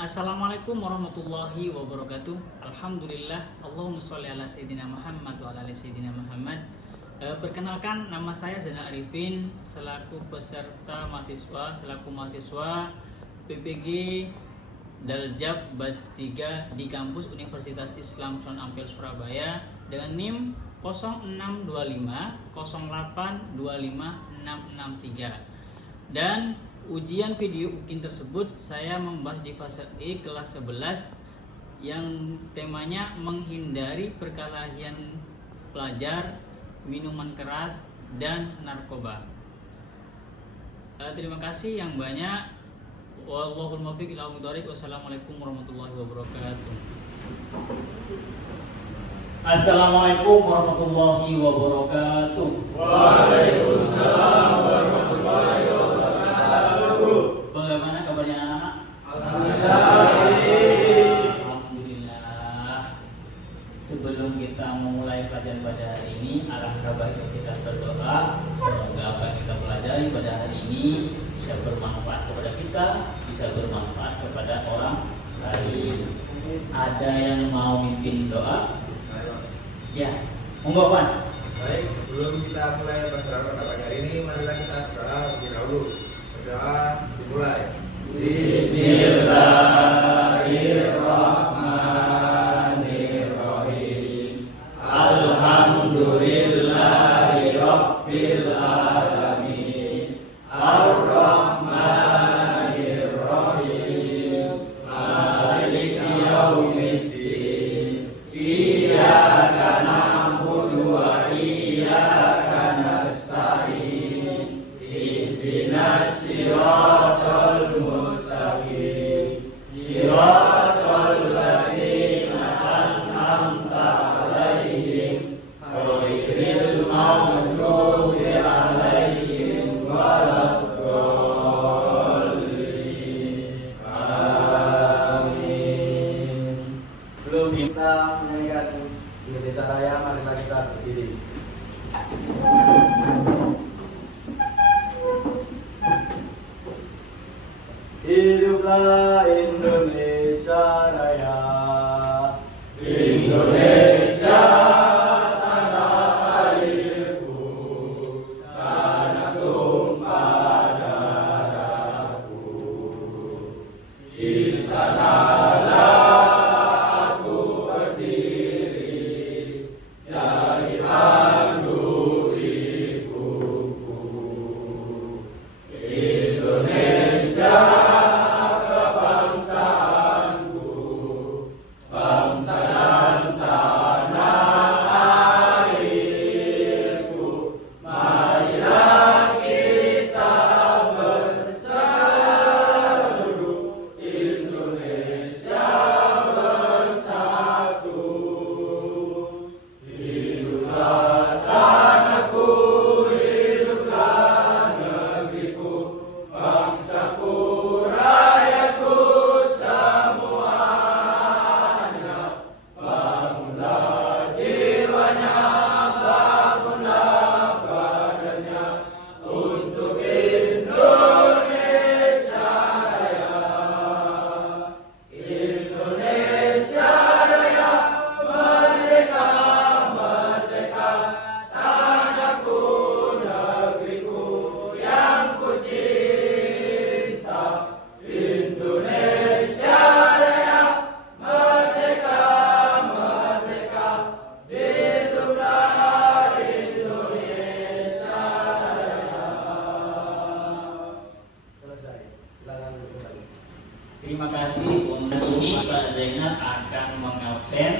Assalamualaikum warahmatullahi wabarakatuh. Alhamdulillah. Allahumma sholli ala sayyidina Muhammad wa ala ali sayyidina Muhammad. Perkenalkan, nama saya Zainal Arifin selaku mahasiswa PPG Daljab Batch 3 di kampus Universitas Islam Sunan Ampel Surabaya dengan NIM 0625 08 25 663. Dan ujian video UKIN tersebut saya membahas di fase E kelas 11 yang temanya menghindari perkelahian pelajar, minuman keras, dan narkoba. Terima kasih yang banyak. Wallahul muwaffiq ila aqwamit thoriq. Wassalamualaikum warahmatullahi wabarakatuh. Assalamualaikum warahmatullahi wabarakatuh. Waalaikumsalam warahmatullahi wabarakatuh. Bagaimana kabarnya anak-anak? Alhamdulillah. Sebelum kita memulai pelajaran pada hari ini, alangkah baiknya kita berdoa semoga apa yang kita pelajari pada hari ini bisa bermanfaat kepada kita, bisa bermanfaat kepada orang lain. Ada yang mau mimpin doa? Ya, monggo Mas. Baik, sebelum kita mulai pelajaran pada pagi hari ini, marilah kita berdoa terlebih dahulu. Berdoa dimulai. Bismillahirrahmanirrahim. Alhamdulillahirabbil alamin. Ar-Rahmanirrahim. Maliki yaumiddin. Iyyaka na'budu wa iyyaka nasta'in. Ihdinas siratal mustaqim. Siratal ladzina an'amta 'alaihim ghairil maghdubi 'alaihim waladdallin. Amin. Sebelum kita menyanyikan Indonesia Raya, marilah kita berdiri. Hiduplah Indonesia Raya. Indonesia tanah airku, tanah tumpah darahku. Di sanalah aku berdiri, dari pandu ibuku. Indonesia kebangsaanku, bangsa dan tanah airku. Marilah kita berseru, Indonesia bersatu. Hiduplah tanahku, hiduplah negeriku, bangsaku, rakyatku semuanya. Bangunlah jiwanya, bangunlah badannya untuk Indonesia Raya. Indonesia Raya, merdeka, merdeka, tanahku, negeriku yang ku cinta. Indonesia Raya, merdeka, merdeka, hiduplah Indonesia Raya. Selesai. Silakan kembali. Terima kasih. Untuk ini Pak Zainal akan mengabsen.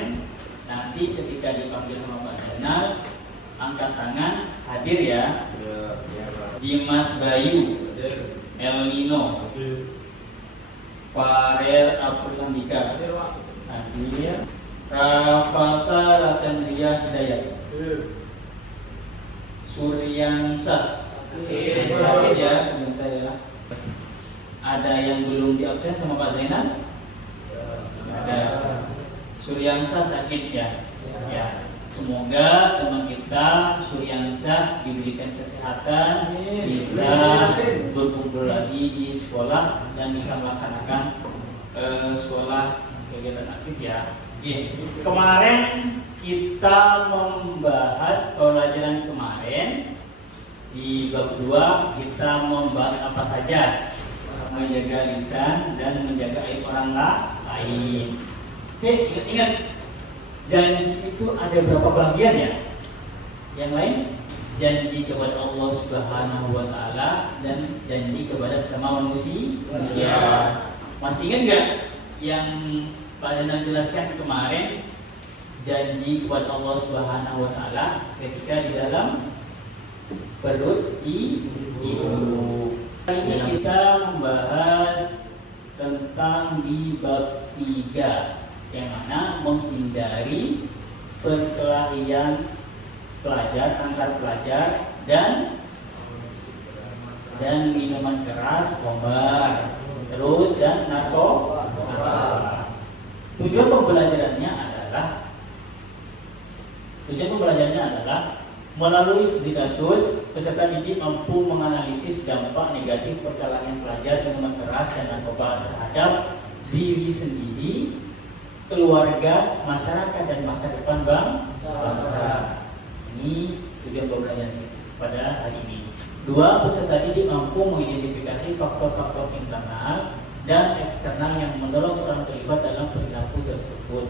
Nanti ketika dipanggil sama Pak Zainal, angkat tangan, hadir ya. Dimas Bayu, El Nino, Farel Abdulhamika, hadir. Rafasa Rasendria Hidayat, Suryansa, hadir ya, sebelum saya. Ada yang belum diabsen sama Pak Zainal? Ada. Suryansa sakit ya. Ya. Semoga teman kita Suryansa diberikan kesehatan, bisa berkumpul lagi di sekolah dan bisa melaksanakan sekolah kegiatan aktif ya. Oke. Kemarin kita membahas pelajaran kemarin di bab 2 kita membahas apa saja? Menjaga lisan dan menjaga aib orang lain. Ingat, janji itu ada berapa bagian ya? Yang lain, janji kepada Allah Subhanahu wa taala dan janji kepada sesama manusia. Masih ingat nggak yang Pak Zainal jelaskan kemarin? Janji kepada Allah Subhanahu wa taala ketika di dalam perut ibu. Kali ini kita membahas tentang di bab 3 yang mana menghindari perkelahian pelajar antar pelajar dan minuman keras, khamar, terus dan narkoba. Tujuan pembelajarannya adalah melalui studi kasus, peserta didik mampu menganalisis dampak negatif perkelahian pelajar minuman keras dan narkoba terhadap diri sendiri, keluarga, masyarakat dan masa depan bangsa. Ini tujuan pembelajaran pada hari ini. 2. Peserta didik mampu mengidentifikasi faktor-faktor internal dan eksternal yang mendorong seorang terlibat dalam perilaku tersebut.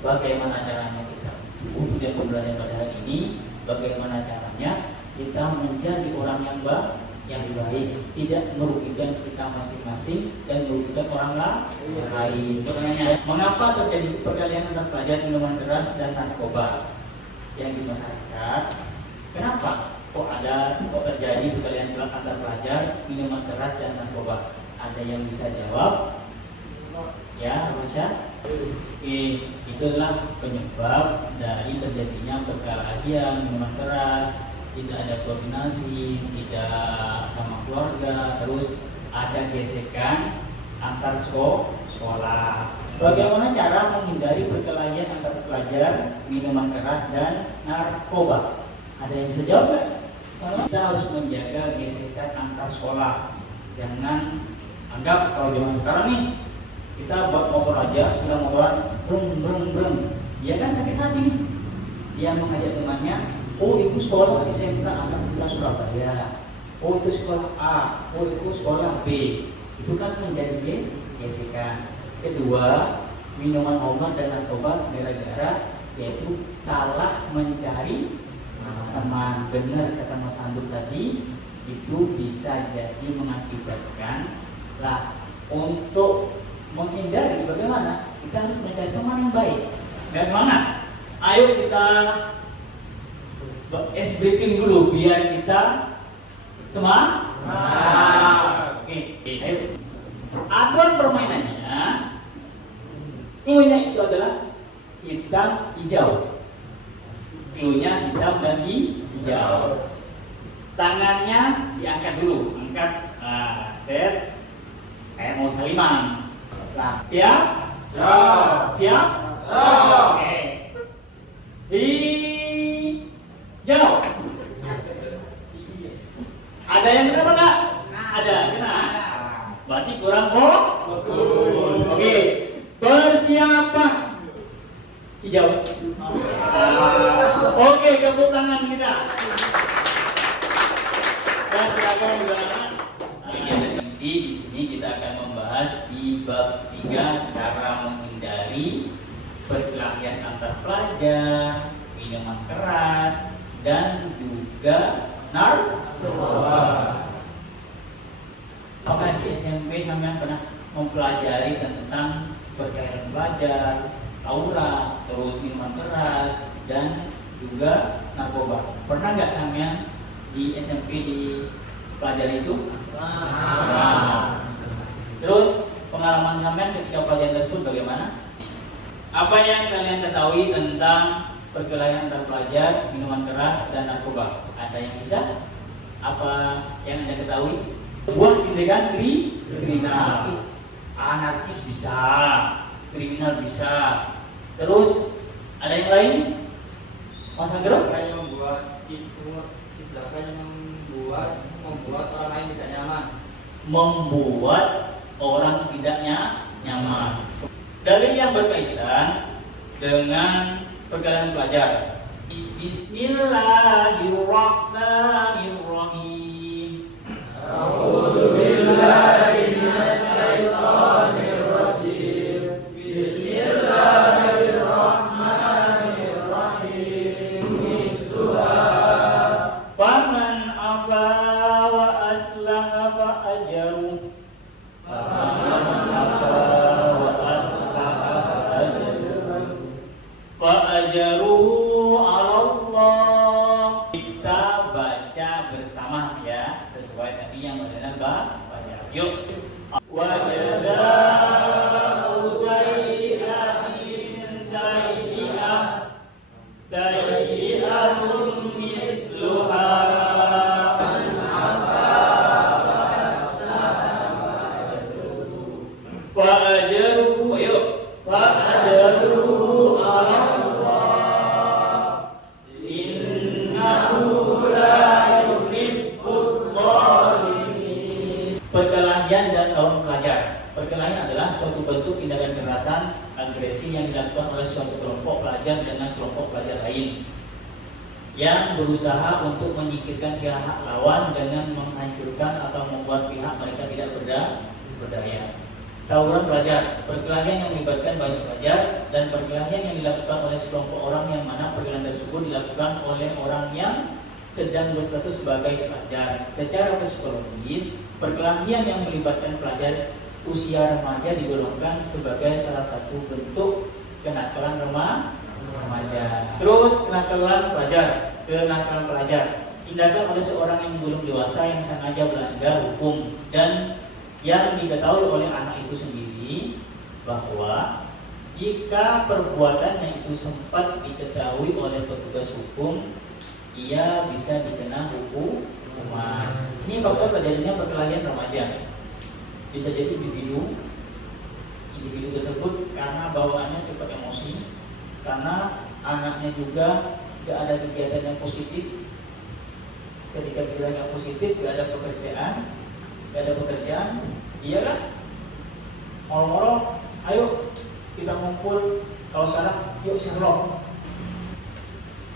Bagaimana caranya kita? Tujuan pembelajaran pada hari ini, bagaimana caranya kita menjadi orang yang baik, tidak merugikan kita masing-masing dan merugikan orang lain. Pertanyaannya, mengapa terjadi perkelahian antar pelajar minuman keras dan narkoba yang di masyarakat? Kenapa kok terjadi perkelahian antar pelajar minuman keras dan narkoba? Ada yang bisa jawab? Ya, Masya? Itulah penyebab dari terjadinya perkelahian minuman keras. Tidak ada koordinasi, tidak sama keluarga, terus ada gesekan antar sekolah. Bagaimana cara menghindari perkelahian antar pelajar minuman keras dan narkoba? Ada yang bisa jawab nggak? Kita harus menjaga gesekan antar sekolah. Jangan anggap kalau zaman sekarang nih kita buat motor aja sudah motoran breng, dia kan sakit hati nih. Dia mengajak temannya, oh itu sekolah SMK anak kita Surabaya, oh itu sekolah A, oh itu sekolah B. Itu kan menjadi gesekan. Kedua, minuman khamar dan narkoba gara-gara yaitu salah mencari teman. Benar kata Mas Andur tadi, itu bisa jadi mengakibatkan untuk menghindari bagaimana kita harus mencari teman yang baik. Gak semangat? Ayo kita SBK dulu biar kita semangat. Oke, ayo. Aturan permainannya, cluenya itu adalah hitam hijau. Cluenya hitam dan hijau. Tangannya diangkat dulu, angkat, set, kayak mau saliman. Siap? Siap? Oke. Hijau. Ada yang kenapa enggak? Ada, kena. Berarti kurang fokus. Oke. Persiapan. Hijau. Oke, tepuk tangan kita. Dan silakan juga. Di sini kita akan membahas di bab 3 cara menghindari perkelahian antar pelajar, minuman keras, dan juga narkoba. Apakah di SMP sampean pernah mempelajari tentang perkelahian pelajar, tawuran, terus minuman keras, dan juga narkoba? Pernah nggak sampean di SMP dipelajari itu? Terus pengalaman sampean ketika pelajaran tersebut bagaimana? Apa yang kalian ketahui tentang perkelahian antar pelajar, minuman keras, dan narkoba? Ada yang bisa? Apa yang Anda ketahui? Sebuah tindakan kriminal. Anarkis bisa, kriminal bisa. Terus ada yang lain? Mas Agro? Yang membuat orang lain tidak nyaman. Membuat orang tidak nyaman. Dalil yang berkaitan dengan perkalian pelajar. Bismillahirrahmanirrahim. A'udzu billahi minasyaitonir rajim. Bismillahirrahmanirrahim. Faman afa wa aslaha fa ajruhu. Faman afa wa aslaha fa ajruhu. Fa ajruhu 'ala Allah. Kita baca bersama ya, sesuai tadi yang benar baca. Yuk. Wa jazaa'u sayyi'atin sayyi'ah. Sayyi'atun misluha. Fa'ajaruhu, ayo. Fa'ajaruhu 'ala Allah. Innahu la yuhibbul zalimin. Perkelahian dan kaum pelajar. Perkelahian adalah suatu bentuk tindakan kekerasan, agresi yang dilakukan oleh suatu kelompok pelajar dengan kelompok pelajar lain yang berusaha untuk menyingkirkan pihak lawan dengan menghancurkan atau membuat pihak mereka tidak berdaya. Tawuran pelajar, perkelahian yang melibatkan banyak pelajar, dan perkelahian yang dilakukan oleh sekelompok orang yang mana perkelahian tersebut dilakukan oleh orang yang sedang berstatus sebagai pelajar. Secara psikologis, perkelahian yang melibatkan pelajar usia remaja digolongkan sebagai salah satu bentuk kenakalan remaja. Terus kenakalan pelajar, tindakan oleh seorang yang belum dewasa yang sengaja melanggar hukum dan yang diketahui oleh anak itu sendiri bahwa jika perbuatannya itu sempat diketahui oleh petugas hukum, ia bisa dikena hukuman. Ini faktor terjadinya perkelahian remaja. Bisa jadi individu tersebut karena bawaannya cepat emosi, karena anaknya juga tidak ada kegiatan yang positif. Ketika kegiatan yang positif, tidak ada pekerjaan, iya kan? Moro-moro, ayo kita ngumpul. Kalau sekarang, yuk serong.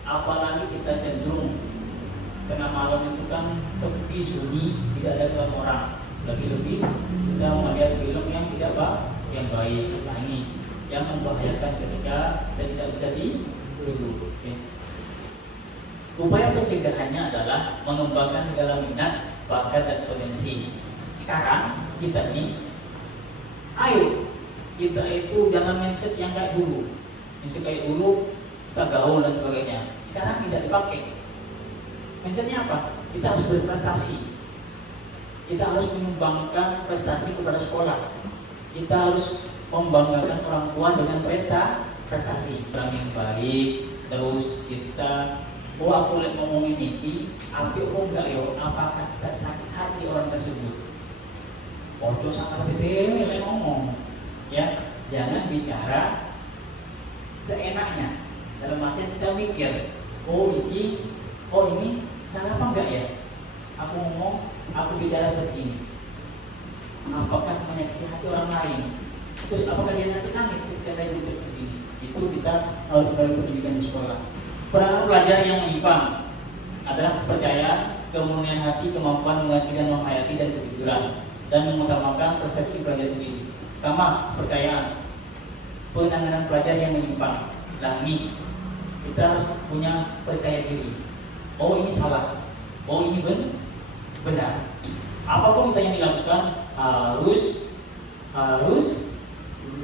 Apalagi kita cenderung karena malam itu kan sepi, sunyi, tidak ada keluar orang. Lebih-lebih kita melihat film yang tidak yang baik. Nah ini yang membahayakan ketika dan tidak bisa ditiru. Upaya pencegahannya adalah mengembangkan segala minat, bakat dan potensi. Sekarang kita ini, ayo kita itu jangan mindset yang kayak dulu. Mindset kayak dulu kita gaul dan sebagainya. Sekarang tidak dipakai. Mindsetnya apa? Kita harus berprestasi. Kita harus menyumbangkan prestasi kepada sekolah. Kita harus membanggakan orang tua dengan prestasi. Orang yang baik. Terus kita, aku lihat ngomongin ini, tapi enggak yo, apakah kita sakit hati orang tersebut? Ojo sangat bete ngomong, ya, jangan bicara seenaknya. Dalam artian kita mikir, ini salah apa enggak ya? Aku ngomong, aku bicara seperti ini. Apakah menyakiti hati orang lain? Terus apakah dia nanti nangis ketika saya butuh seperti ini? Itu kita harus melalui pendidikan di sekolah. Penanganan pelajar yang menyimpang adalah kepercayaan, kemurnian hati, kemampuan mengerti dan menghayati dan kejujuran, dan mengutamakan persepsi pelajar sendiri. Pertama, kepercayaan. Penanganan pelajar yang menyimpang. Nah ini kita harus punya percaya diri. Oh ini salah. Oh ini benar. Apapun kita yang dilakukan harus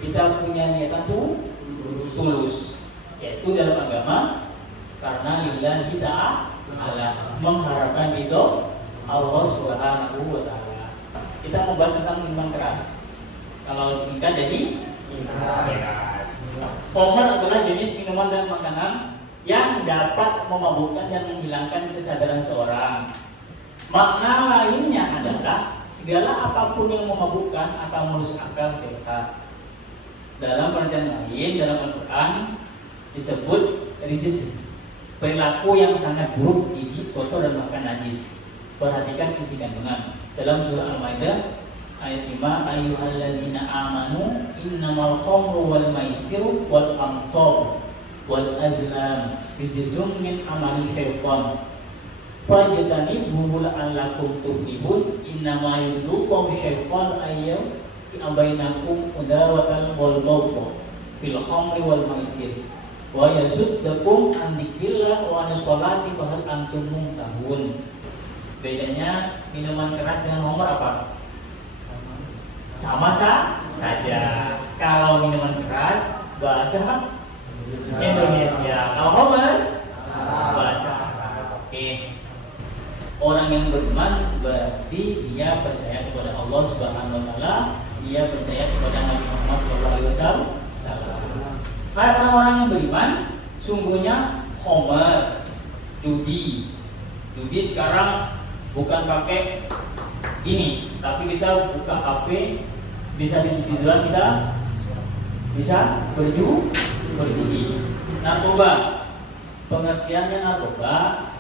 kita punya niatan tulus. Yaitu dalam agama karena lillahi ta'ala, mengharapkan ridho Allah Subhanahu wa taala. Kita membahas tentang minuman keras. Kalau singkat jadi keras. Khamar adalah jenis minuman dan makanan yang dapat memabukkan dan menghilangkan kesadaran seorang. Makna lainnya adalah segala apapun yang memabukkan atau merusak akal sehat. Dalam pengertian lain, dalam Al-Quran disebut rijis, perilaku yang sangat buruk, jijik, kotor dan bahkan najis. Perhatikan isi kandungan. Dalam surah Al-Maidah Ayat 5, ayyuhalladzina amanu innamal khamru wal maisiru wal ansab wal azlam rijzum min amali syaitan fajtanibuhu la'allakum tuflihun innama yuridu syaitan ayyam bainakum udawatal wal baghdha fil khamri wal maisir wa yasuddakum an dzikrillah wa an sholati fa hal antum muntahun. Bedanya minuman keras dengan khamr apa? Sama saja. Kalau minuman keras bahasa Indonesia, kalau khamr bahasa Arab. Oke. Orang yang beriman berarti dia percaya kepada Allah Subhanahu wa taala, dia percaya kepada Nabi Muhammad SAW. Karena orang yang beriman sungguhnya khamr, judi sekarang bukan pakai ini, tapi kita buka HP, bisa di tiduran kita bisa berjudi. Narkoba, pengertiannya narkoba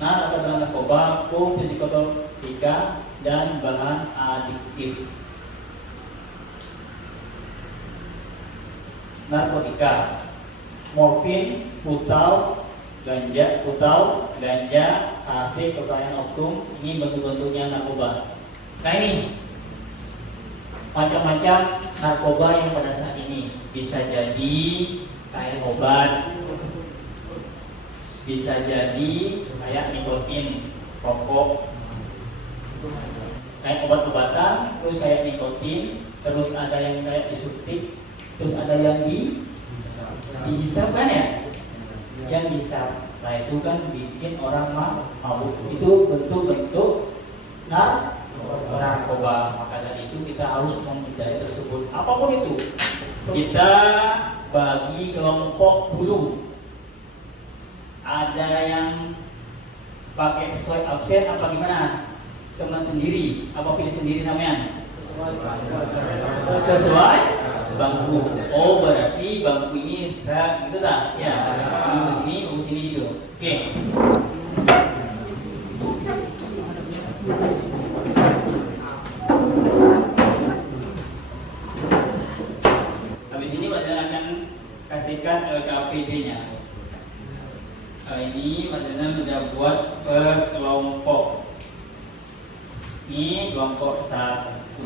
adalah narkoba, psikotropika dan bahan adiktif. Narkotika, morfin, putal, ganja, AC, kokain, opium, ini bentuk-bentuknya narkoba. Nah ini macam-macam narkoba yang pada saat ini bisa jadi kayak obat, bisa jadi kayak nikotin, rokok, kayak obat-obatan, terus kayak nikotin, terus ada yang kayak disuntik, terus ada yang dihisap kan ya? Yang dihisap, nah itu kan bikin orang mabuk. Itu bentuk-bentuk narkoba. Maka dari itu kita harus menghindari tersebut. Apapun itu, kita bagi kelompok dulu. Ada yang pakai sesuai absen apa gimana? Teman sendiri, apa pilih sendiri namanya? Sesuai bangku. Oh berarti bangku ini gitu tak? Ya, bagus ini gitu. Oke. Habis ini Pak Zainal akan kasihkan LKPD-nya. Ini Pak Zainal sudah buat per kelompok. Ini kelompok 1.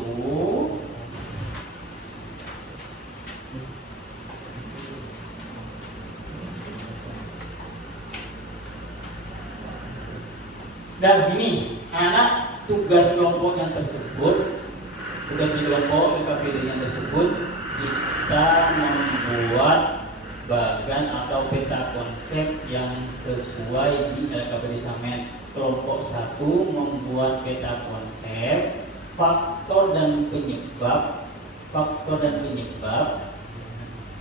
Dan ini anak tugas kelompok yang tersebut, tugas di kelompok LKPD yang tersebut, kita membuat bagan atau peta konsep yang sesuai di LKPD Samen. Kelompok 1 membuat peta konsep faktor dan penyebab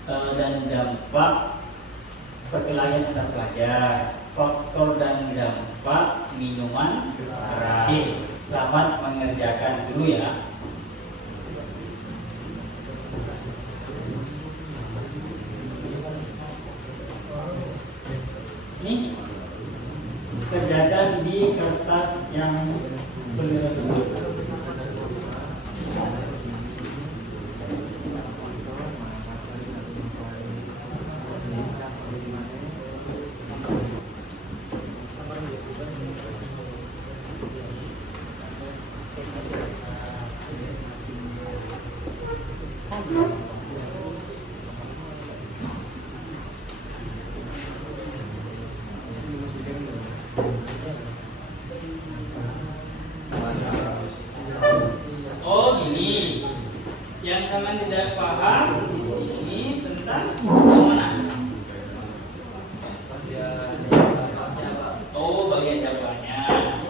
dan dampak perkelahian antar pelajar, faktor dan dampak minuman keras. Selamat mengerjakan dulu ya. Ini kerjakan di kertas yang beliau sebut. Oh gini, yang kalian tidak paham di sini tentang yang mana? Oh bagian jawabannya.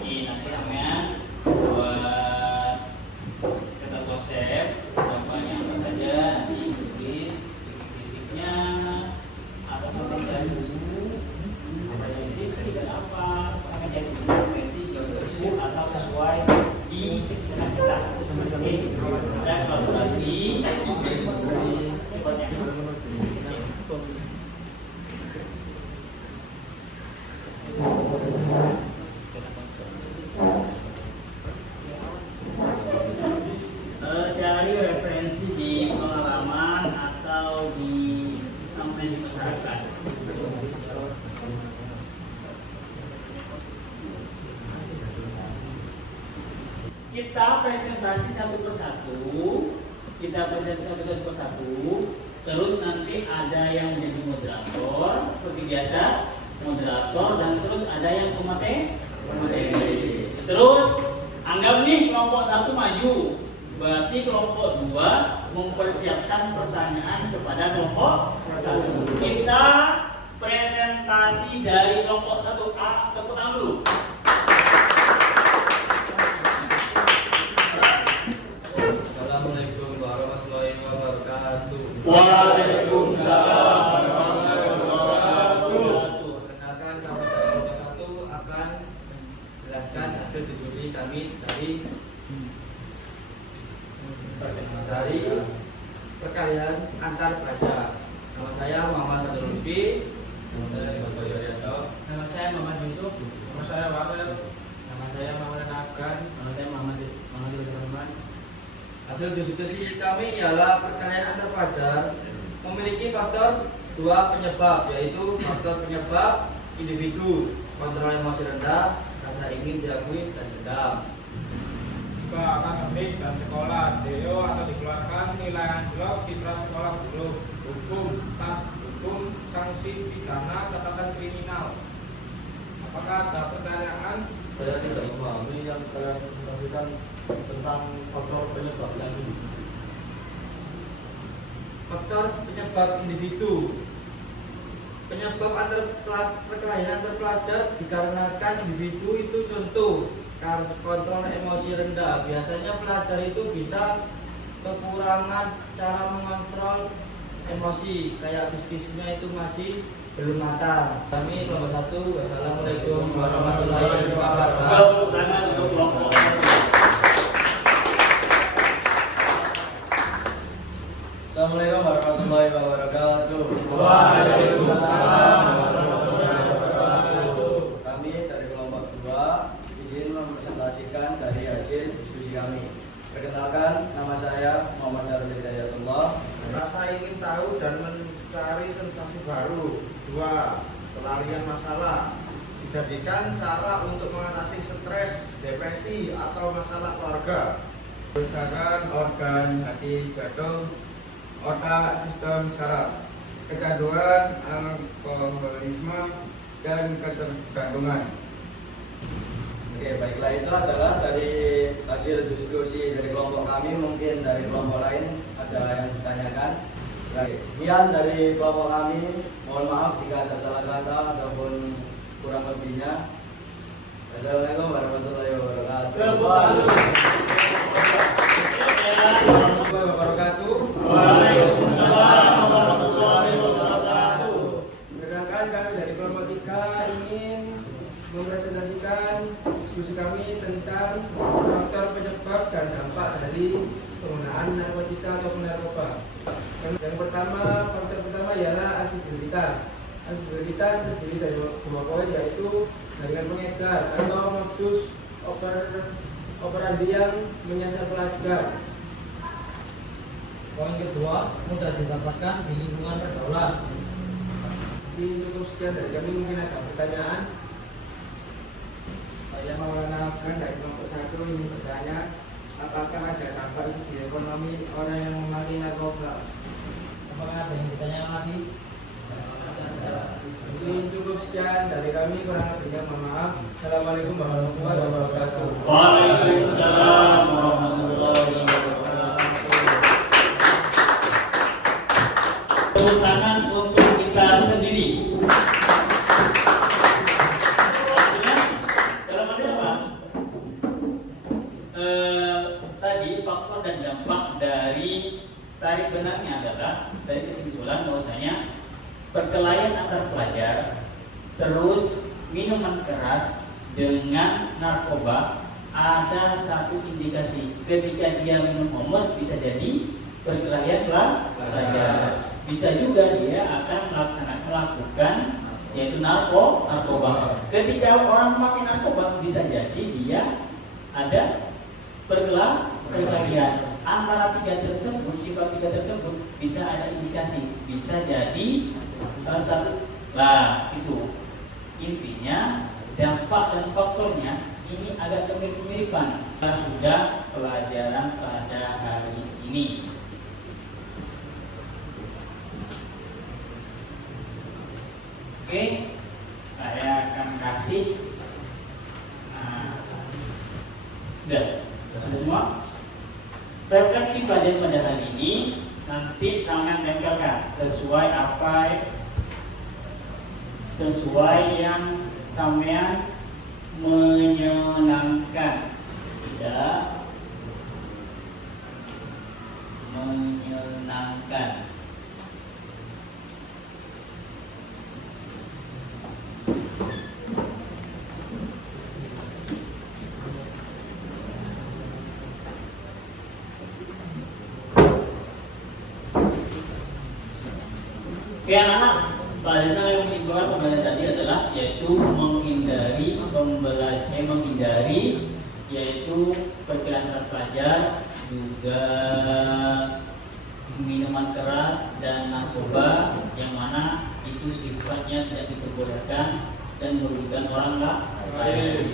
Ini nanti namanya buat kata konsep, jawabannya apa saja nanti tulis fisiknya atas sampai dulu. Fisik dan apa? Akan jadi versi jauh atau sesuai di sekitar kita. Oke, dan kolaborasi sifatnya. presentasi satu persatu, terus nanti ada yang menjadi moderator seperti biasa, moderator, dan terus ada yang pemateri. Terus anggap nih kelompok 1 maju, berarti kelompok 2 mempersiapkan pertanyaan kepada kelompok 1. Kita presentasi dari kelompok 1A, tepuk tangan dulu. Assalamualaikum warahmatullahi wabarakatuh. Waalaikumsalam warahmatullahi wabarakatuh. Perkenalkan, kami dari kelompok 1 akan menjelaskan hasil diskusi kami dari perkalian antar pelajar. Nama saya Muhammad Sadul Lutfi. Nama saya Bapak Yorianto. Nama saya Muhammad Yusuf. Nama saya Wabel. Nama saya Muhammad Afgan. Nama saya Muhammad Rahman. Hasil diskusi kami ialah perkalian antar pelajar memiliki faktor 2 penyebab, yaitu faktor penyebab individu, kontrol emosi rendah, rasa ingin diakui dan dendam. Jika akademik dan sekolah, DO atau dikeluarkan nilai anjlok, citra sekolah buruk, hukum, sanksi pidana, catatan kriminal. Apakah ada pertanyaan? Saya tidak memahami yang kalian presentasikan tentang faktor penyebab yang ini. Faktor penyebab individu. Penyebab perkelahian antar pelajar dikarenakan individu itu contoh kontrol emosi rendah. Biasanya pelajar itu bisa kekurangan cara mengontrol emosi, kayak bis-bisnya itu masih belum matang. Kami kelompok 1. Wassalamualaikum warahmatullahi wabarakatuh. Tepuk tangan untuk kelompok 1. Assalamualaikum warahmatullahi wabarakatuh. Waalaikumsalam warahmatullahi wabarakatuh. Kami dari kelompok 2 izin mempresentasikan dari hasil diskusi kami. Perkenalkan, nama saya Muhammad Syarul Hidayatullah. Rasa ingin tahu dan mencari sensasi baru. 2. Pelarian masalah. Dijadikan cara untuk mengatasi stres, depresi, atau masalah keluarga. Kerusakan organ hati jantung, otak, sistem saraf, kecanduan, alkoholisme, dan ketergantungan. Oke, baiklah, itu adalah dari hasil diskusi dari kelompok kami. Mungkin dari kelompok lain ada yang ditanyakan. Baik, sekian dari kelompok kami. Mohon maaf jika ada salah kata ataupun kurang lebihnya. Assalamualaikum warahmatullahi wabarakatuh. Waalaikumsalam warahmatullahi wabarakatuh. Perkenalkan, kami dari kelompok 3 ingin mempresentasikan diskusi kami tentang faktor penyebab dan dampak dari penggunaan narkotika atau narkoba. Yang pertama, faktor pertama ialah asiditas. Asiditas terdiri dari 2 poin, yaitu jaringan pengedar atau modus operandi yang menyasar pelajar. Poin kedua, mudah didapatkan di lingkungan pergaulan. Ini cukup sekian dari kami. Mungkin ada pertanyaan. Saya Maulana Afgan dari kelompok 1 ingin bertanya, apakah ada dampak segi ekonomi orang yang memakai narkoba? Apakah ada yang ditanyakan lagi? Mungkin cukup sekian dari kami, kurang lebihnya mohon maaf. Assalamualaikum warahmatullahi wabarakatuh. Waalaikumsalam warahmatullahi wabarakatuh. Tepuk tangan untuk kita sendiri. Tadi faktor dan dampak dari tarik benangnya adalah dari kesimpulan bahwasanya perkelahian antar pelajar, terus minuman keras dengan narkoba, ada satu indikasi ketika dia minum obat bisa jadi perkelahian pelajar. Bisa juga dia akan melakukan yaitu narkoba. Ketika orang memakai narkoba bisa jadi dia ada perkelahian antara sifat tiga tersebut bisa ada indikasi, bisa jadi satu. Nah, itu intinya dampak dan faktornya ini agak kemiripan. Kita sudah pelajaran pada hari ini. Oke, saya akan kasih. Sudah, ada semua. Refleksi pelajaran pada hari ini nanti kalian tempelkan sesuai yang sampean menyenangkan, tidak menyenangkan. Oke anak-anak, pelajaran yang dibawa pembelajaran tadi adalah yaitu menghindari yaitu pergerakan pelajar, juga minuman keras dan narkoba yang mana itu sifatnya tidak diperbolehkan dan merugikan orang lain.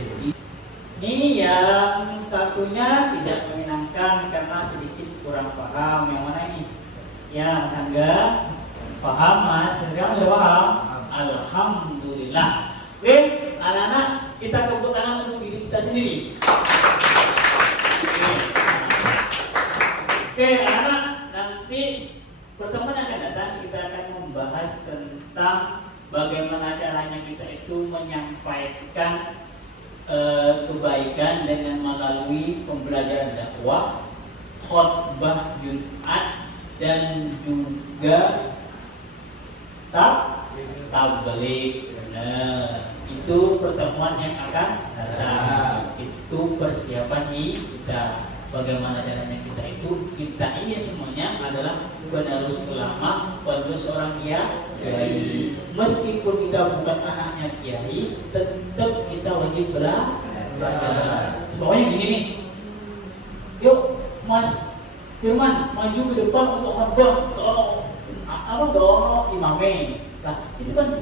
Ini yang satunya tidak menyenangkan karena sedikit kurang paham. Yang mana ini? Ya, Mas Angga. Paham Mas? Sekarang sudah paham? Alhamdulillah. Oke, anak-anak, kita tepuk tangan untuk diri kita sendiri. Oke, anak-anak, nanti pertemuan yang akan datang kita akan membahas tentang bagaimana caranya kita itu menyampaikan kebaikan dengan melalui pembelajaran dakwah, khotbah Jumat, dan juga tabligh. Benar. Itu pertemuan yang akan datang. Itu persiapan kita. Bagaimana caranya kita ini semuanya adalah penerus ulama, penerus orang kiai. Meskipun kita bukan anaknya kiai, tetap kita wajib belajar. Pokoknya gini nih. Yuk, Mas Firman maju ke depan untuk khotbah. Apa dong imamnya? Nah, itu kan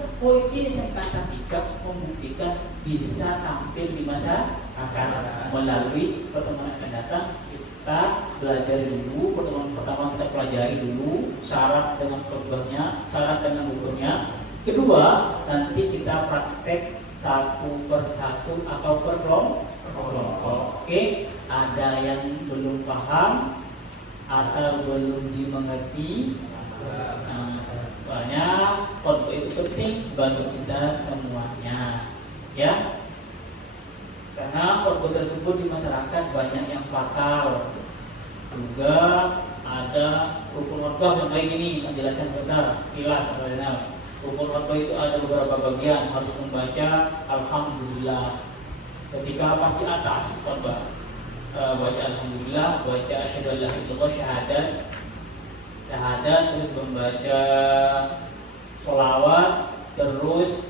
ini saya katakan membuktikan bisa tampil di masa akan melalui pertemuan yang akan datang. Kita belajar dulu, pertemuan pertama kita pelajari dulu syarat dengan khotbahnya, syarat dengan hukumnya. Kedua, nanti kita praktek satu persatu atau per kelompok. Oke, ada yang belum paham atau belum dimengerti. Soalnya khotbah itu penting bagi kita semuanya, ya. Karena khotbah tersebut di masyarakat banyak yang fatal. Juga ada rukun khotbah yang kayak gini, menjelaskan benar, kilas sebenarnya. Rukun khotbah itu ada beberapa bagian, harus membaca alhamdulillah ketika pas di atas khotbah. Baca alhamdulillah, baca asyhadu an la ilaha illallah, syahadat, terus membaca sholawat, terus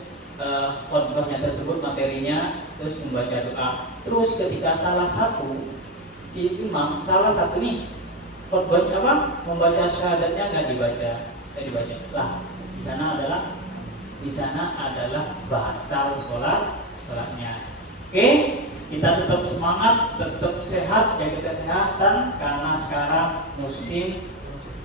khotbahnya tersebut materinya, terus membaca doa. Terus ketika salah satu si imam nih khotbahnya apa? Membaca syahadatnya nggak dibaca. Lah, di sana adalah batal sholatnya. Oke, kita tetap semangat, tetap sehat, jaga kesehatan karena sekarang musim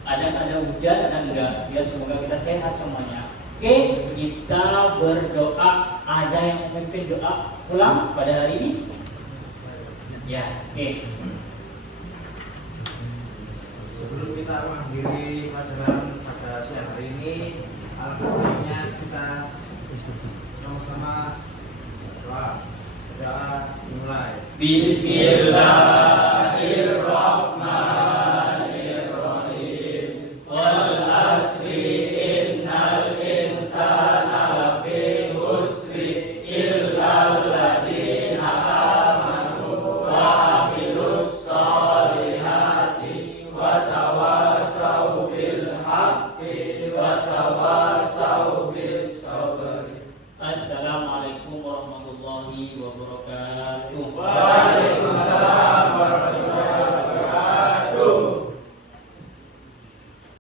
ada hujan, ada enggak. Ya semoga kita sehat semuanya. Oke, kita berdoa. Ada yang memimpin doa pulang pada hari ini? Ya, oke. Sebelum kita mengakhiri pelajaran pada siang hari ini, alangkah baiknya kita sama-sama doa. Mulai. Bismillahirrahmanirrahim. Wal asri innal insana lafi khusri illa alladziina amanu wa amilus shalihati wa tawassaw bil haqqi wa tawassaw bis sabr. Assalamualaikum warahmatullahi wabarakatuh.